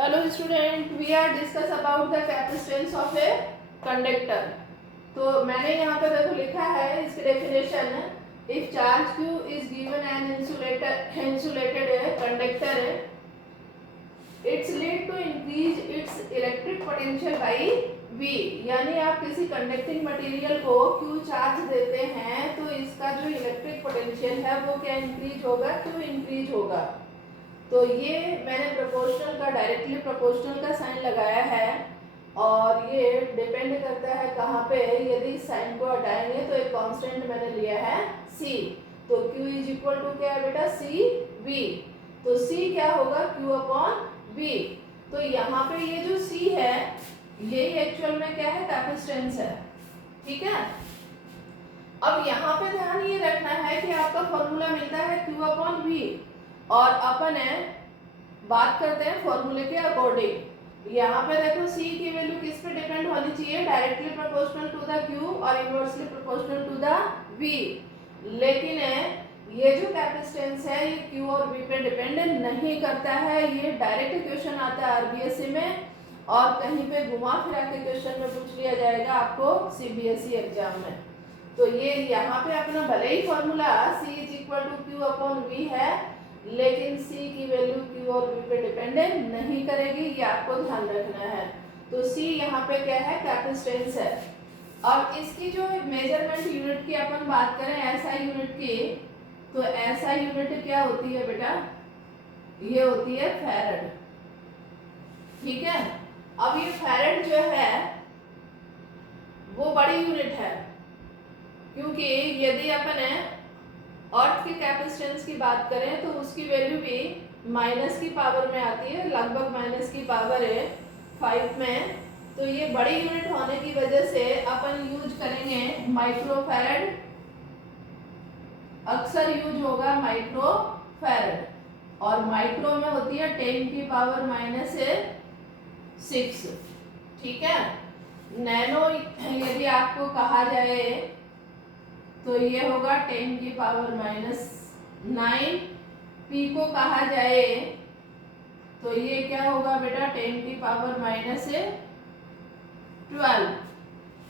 Hello student, we are discuss about the capacitance of a conductor. तो मैंने यहाँ पे देखो लिखा है इसकी definition, if charge Q is given an insulated conductor, it's lead to increase its electric potential by V. यानी आप किसी कंडक्टिंग मटेरियल को Q चार्ज देते हैं तो इसका जो इलेक्ट्रिक पोटेंशियल है वो क्या इंक्रीज होगा, Q इंक्रीज होगा। तो ये मैंने प्रोपोर्शनल का डायरेक्टली प्रोपोर्शनल का साइन लगाया है और ये डिपेंड करता है कहाँ पे। यदि इस साइन को हटाएंगे तो एक कांस्टेंट मैंने लिया है C, तो Q इज इक्वल टू क्या है बेटा, C V। तो C क्या होगा, Q अपॉन V। तो यहाँ पे ये जो C है ये एक्चुअल में क्या है, कैपेसिटेंस है, ठीक है। अब यहाँ पे ध्यान ये रखना है कि आपका फॉर्मूला मिलता है Q अपॉन V और अपन बात करते हैं फॉर्मूले के अकॉर्डिंग। यहाँ पे देखो C की वैल्यू किस पे डिपेंड होनी चाहिए, directly proportional to the Q और inversely proportional to the V। लेकिन ये जो कैपेसिटेंस है ये Q और V पे डिपेंड नहीं करता है। ये डायरेक्ट क्वेश्चन आता है RBSE में और कहीं पे घुमा फिरा के क्वेश्चन में पूछ लिया जाएगा आपको CBSE एग्जाम में। तो ये यहाँ पे अपना भले ही formula C is equal to Q upon V है, लेकिन C की वैल्यू Q और V पे डिपेंडेंट नहीं करेगी, ये आपको ध्यान रखना है। तो C यहाँ पे क्या है, कैपेसिटेंस है। अब इसकी जो मेजरमेंट यूनिट की अपन बात करें SI यूनिट की, तो SI यूनिट क्या होती है बेटा, ये होती है फैरड, ठीक है। अब ये फैरड जो है वो बड़ी यूनिट है, क्योंकि यदि अपन अर्थ की कैपेसिटेंस की बात करें तो उसकी वैल्यू भी माइनस की पावर में आती है, लगभग माइनस की पावर है 5 में। तो ये बड़ी यूनिट होने की वजह से अपन यूज करेंगे माइक्रोफैरड, अक्सर यूज होगा माइक्रोफैरड, और माइक्रो में होती है 10 की पावर माइनस 6, ठीक है। नैनो यदि आपको कहा जाए तो ये होगा 10 की पावर माइनस 9, पी को कहा जाए तो ये क्या होगा बेटा, 10 की पावर माइनस 12,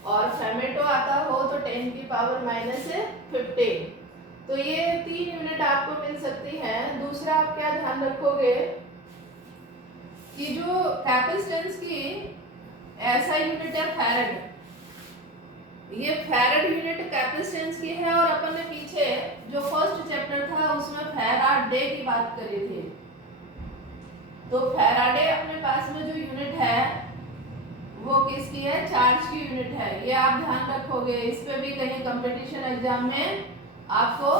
और फेमेटो आता हो तो 10 की पावर माइनस 15। तो ये 3 यूनिट आपको मिल सकती हैं। दूसरा आप क्या ध्यान रखोगे कि जो कैपेसिटेंस की SI यूनिट है फैरड, ये फैरड यूनिट कैपेसिटेंस की है, और अपन ने पीछे जो फर्स्ट चैप्टर था उसमें फैराडे की बात करी थी। तो फैराडे अपने पास में जो यूनिट है वो किसकी है, चार्ज की यूनिट है। ये आप ध्यान रखोगे, इस पे भी कहीं कंपटीशन एग्जाम में आपको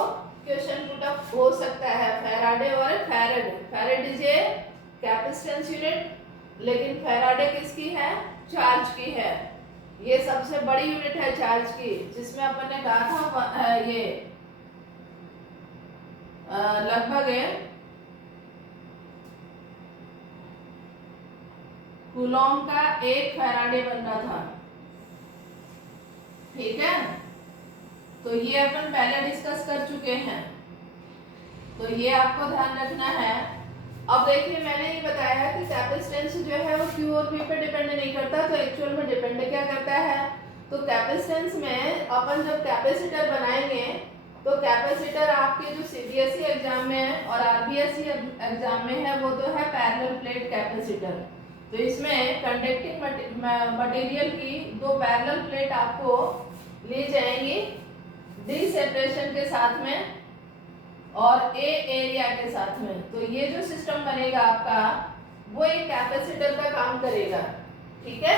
क्वेश्चन पुट अप हो सकता है। फैराडे और farad, farad is a capacitance unit, लेकिन फैराडे किसकी है, चार्ज की है। ये सबसे बड़ी यूनिट है चार्ज की, जिसमें अपन ने कहा था ये लगभग कूलॉम का 1 फैराडे बन रहा था, ठीक है। तो ये अपन पहले डिस्कस कर चुके हैं, तो ये आपको ध्यान रखना है। अब देखिए मैंने ये बताया कि कैपेसिटेंस जो है वो Q और V पे डिपेंड नहीं करता, तो एक्चुअल में डिपेंड क्या करता है। तो कैपेसिटेंस में अपन जब कैपेसिटर बनाएंगे तो कैपेसिटर आपके जो CBSE एग्जाम में और RBSE एग्जाम में है वो तो है पैरेलल प्लेट कैपेसिटर। तो इसमें कंडक्टिंग मटेरियल की 2 पैरेलल प्लेट आपको ली जाएंगी डी सेपरेशन के साथ में और ए एरिया के साथ में। तो ये जो सिस्टम बनेगा आपका वो एक कैपेसिटर का काम करेगा, ठीक है।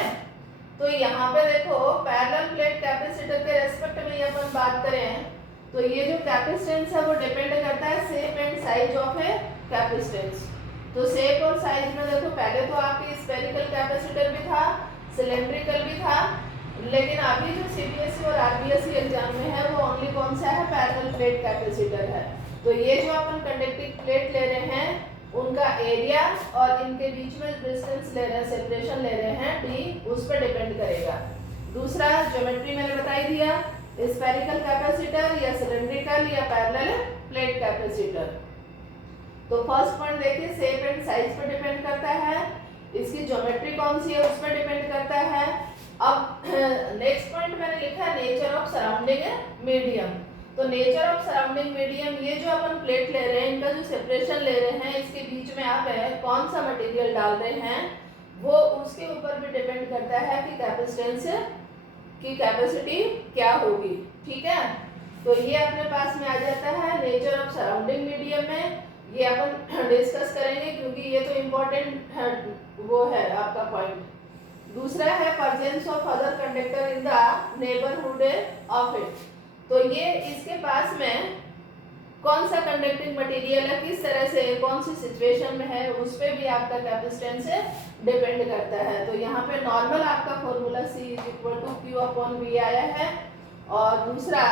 तो यहाँ पे देखो पैरेलल प्लेट कैपेसिटर के रेस्पेक्ट में ये अपन बात करें तो ये जो कैपेसिटेंस है वो डिपेंड करता है shape and size of A capacitance. तो शेप और साइज में देखो पहले तो आपके स्फेरिकल कैपेसिटर भी था, सिलेंड्रिकल भी था, लेकिन अभी जो CBSE और RBSE एग्जाम में है वो ओनली कौन सा है, पैरेलल प्लेट कैपेसिटर है। तो ये जो अपन कंडक्टिंग प्लेट ले रहे हैं उनका एरिया और इनके बीच में डिस्टेंस ले रहे हैं, सेपरेशन ले रहे हैं D, उस पर डिपेंड करेगा। दूसरा ज्योमेट्री मैंने बताई दिया, स्फेरिकल कैपेसिटर या सिलेंड्रिकल या पैरेलल प्लेट कैपेसिटर। तो फर्स्ट पॉइंट देखिए शेप एंड साइज पर डिपेंड करता है। कौन सी है उसमें डिपेंड करता है। अब नेक्स्ट पॉइंट मैंने लिखा है नेचर ऑफ सराउंडिंग मीडियम। तो नेचर ऑफ सराउंडिंग मीडियम, ये जो अपन प्लेट ले रहे हैं, इनका जो सेपरेशन ले रहे हैं, इसके बीच में आप कौन सा मटेरियल डाल रहे हैं, वो उसके ऊपर भी डिपेंड करता है कि कैपेसिटेंस की कैपेसिटी क्या होगी। ठीक है, तो ये अपने पास में आ जाता है नेचर ऑफ सराउंडिंग मीडियम में। ये अपन डिस्कस करेंगे क्योंकि ये तो इम्पोर्टेंट वो है आपका पॉइंट। दूसरा है presence of other conductor in the neighbourhood of it. तो ये इसके पास में कौन सा कंडक्टिंग मटेरियल है, किस तरह से, कौन सी सिचुएशन में है, उस पर भी आपका कैपेसिटेंस डिपेंड करता है। तो यहाँ पे नॉर्मल आपका फॉर्मूला C=Q/V आया है। और दूसरा,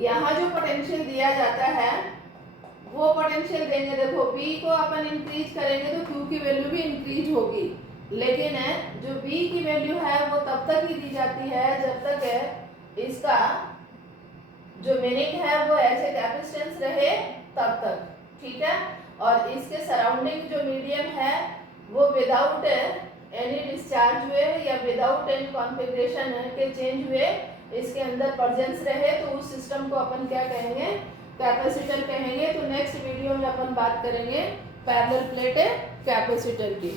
यहाँ जो पोटेंशियल दिया जाता है वो पोटेंशियल देंगे, देखो V को अपन इंक्रीज करेंगे तो Q की वैल्यू भी इंक्रीज होगी, लेकिन जो V की वैल्यू है वो तब तक ही दी जाती है जब तक इसका जो मीनिंग है वो ऐसे कैपेसिटेंस रहे तब तक। ठीक है, और इसके सराउंडिंग जो मीडियम है वो विदाउट एनी डिस्चार्ज हुए या विदाउट एनी कॉन्फ़िगरेशन के चेंज हुए इसके अंदर प्रेजेंस रहे, तो उस सिस्टम को अपन क्या कहेंगे, कैपेसिटर कहेंगे। तो नेक्स्ट वीडियो में अपन बात करेंगे पैरेलल प्लेट कैपेसिटर की।